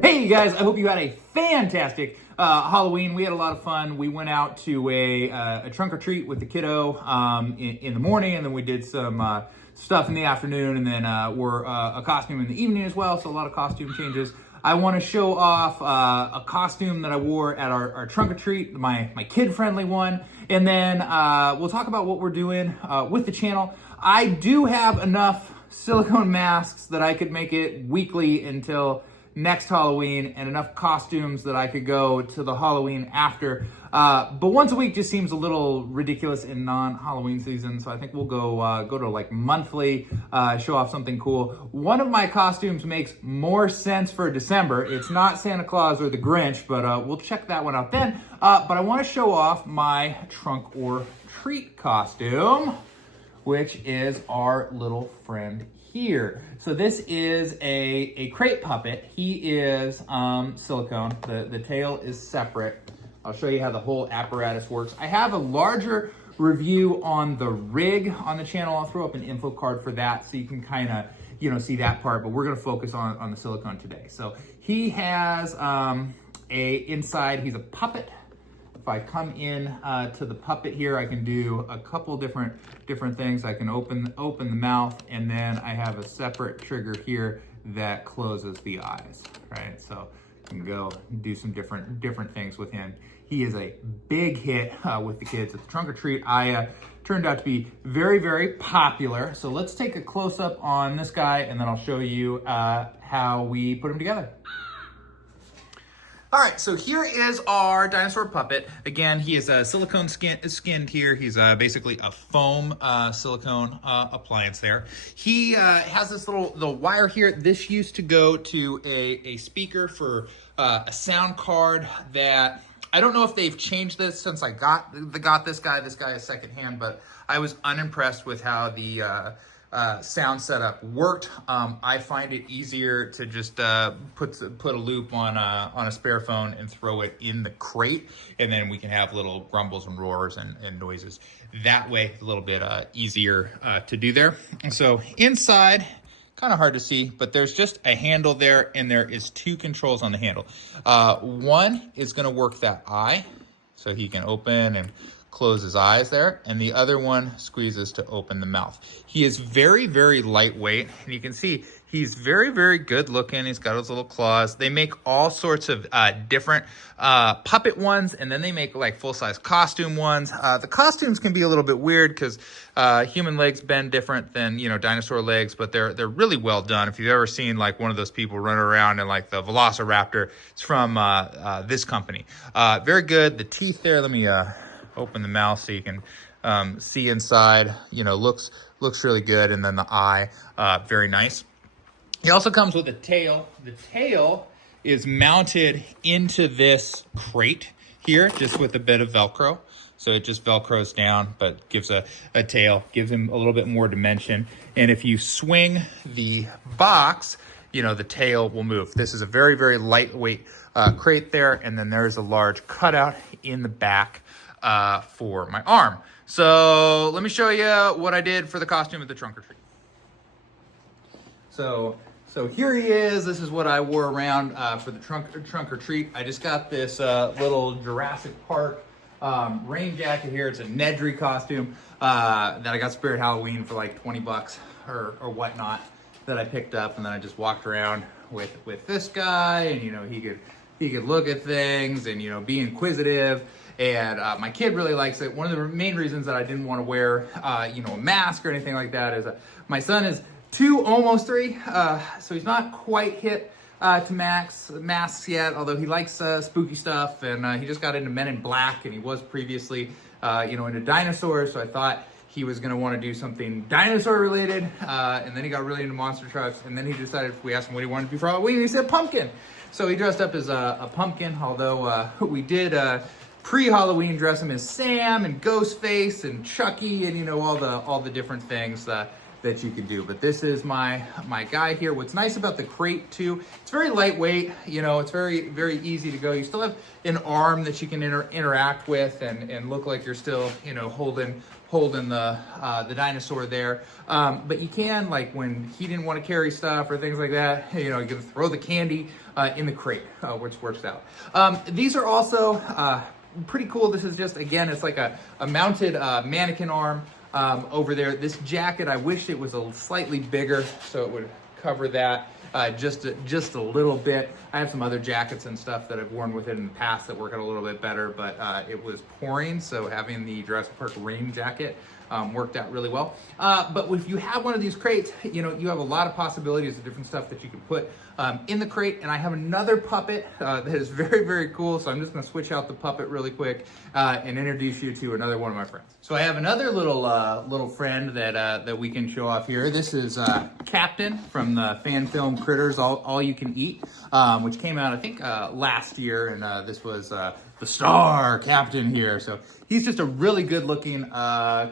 Hey you guys, I hope you had a fantastic Halloween. We had a lot of fun. We went out to a trunk or treat with the kiddo in the morning, and then we did some stuff in the afternoon, and then wore a costume in the evening as well, so a lot of costume changes. I want to show off a costume that I wore at our trunk or treat, my kid-friendly one, and then we'll talk about what we're doing with the channel. I do have enough silicone masks that I could make it weekly until next Halloween, and enough costumes that I could go to the Halloween after. But once a week just seems a little ridiculous in non-Halloween season, so I think we'll go to like monthly, show off something cool. One of my costumes makes more sense for December. It's not Santa Claus or the Grinch, but we'll check that one out then. But I want to show off my trunk or treat costume, which is our little friend here. So this is a crate puppet. He is silicone. The tail is separate. I'll show you how the whole apparatus works. I have a larger review on the rig on the channel. I'll throw up an info card for that so you can kind of see that part, but we're gonna focus on the silicone today. So he has inside, he's a puppet. If I come in to the puppet here, I can do a couple different things. I can open the mouth, and then I have a separate trigger here that closes the eyes, right? So I can go do some different things with him. He is a big hit with the kids at the trunk or treat. I turned out to be very, very popular. So let's take a close up on this guy, and then I'll show you how we put him together. All right, so here is our dinosaur puppet. Again, he is silicone skinned here. He's basically a foam silicone appliance there. He has this the wire here. This used to go to a speaker for a sound card that, I don't know if they've changed this since I got this guy. This guy is secondhand, but I was unimpressed with how the sound setup worked. I find it easier to just put a loop on a spare phone and throw it in the crate, and then we can have little grumbles and roars and noises that way. A little bit easier to do there. And so inside, kind of hard to see, but there's just a handle there, and there is two controls on the handle. One is going to work that eye, so he can open and close his eyes there, and the other one squeezes to open the mouth. He is very, very lightweight, and you can see he's very, very good looking. He's got his little claws. They make all sorts of different puppet ones, and then they make like full-size costume ones. The costumes can be a little bit weird because human legs bend different than dinosaur legs, but they're really well done. If you've ever seen like one of those people running around in like the Velociraptor, it's from this company. Very good. The teeth there, let me open the mouth so you can see inside. Looks really good, and then the eye, very nice. He also comes with a tail. The tail is mounted into this crate here, just with a bit of Velcro. So it just Velcros down, but gives a tail, gives him a little bit more dimension. And if you swing the box, the tail will move. This is a very, very lightweight crate there, and then there's a large cutout in the back for my arm. So let me show you what I did for the costume at the trunk or treat. So here he is. This is what I wore around for the trunk or treat. I just got this little Jurassic Park rain jacket here. It's a Nedry costume that I got spared Halloween for like 20 bucks or whatnot that I picked up, and then I just walked around with this guy, and he could look at things and be inquisitive. And my kid really likes it. One of the main reasons that I didn't want to wear, a mask or anything like that is my son is 2, almost 3, so he's not quite hit to masks yet, although he likes spooky stuff, and he just got into Men in Black, and he was previously, into dinosaurs, so I thought he was going to want to do something dinosaur related, and then he got really into monster trucks, and then he decided, if we asked him what he wanted to be for Halloween, he said pumpkin. So he dressed up as a pumpkin, although we did pre-Halloween dress him as Sam and Ghostface and Chucky and all the different things that that you can do. But this is my guy here. What's nice about the crate too, it's very lightweight, you know, it's very, very easy to go. You still have an arm that you can interact with and look like you're still, you know, holding the dinosaur there. But you can, like when he didn't want to carry stuff or things like that, you know, you can throw the candy in the crate, which works out. These are also pretty cool. This is just, again, it's like a mounted mannequin arm over there. This jacket, I wish it was a slightly bigger so it would cover that just a little bit. I have some other jackets and stuff that I've worn with it in the past that work out a little bit better, but it was pouring, so having the Jurassic Park rain jacket worked out really well. But if you have one of these crates, you know, you have a lot of possibilities of different stuff that you can put in the crate. And I have another puppet that is very, very cool. So I'm just gonna switch out the puppet really quick and introduce you to another one of my friends. So I have another little friend that we can show off here. This is Captain from the fan film Critters All You Can Eat, which came out, I think, last year. And this was the star Captain here. So he's just a really good looking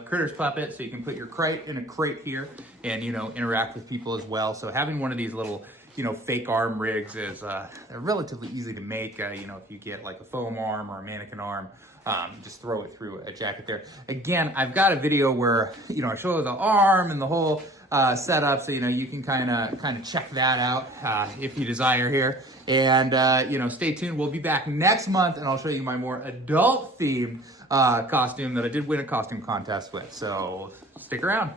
Critters puppet. So you can put your crate in a crate here and, you know, interact with people as well. So having one of these little, you know, fake arm rigs is relatively easy to make. You know, if you get like a foam arm or a mannequin arm, just throw it through a jacket there. Again, I've got a video where, you know, I show the arm and the whole setup, so, you know, you can kind of check that out if you desire here. And, you know, stay tuned. We'll be back next month, and I'll show you my more adult-themed costume that I did win a costume contest with. So stick around.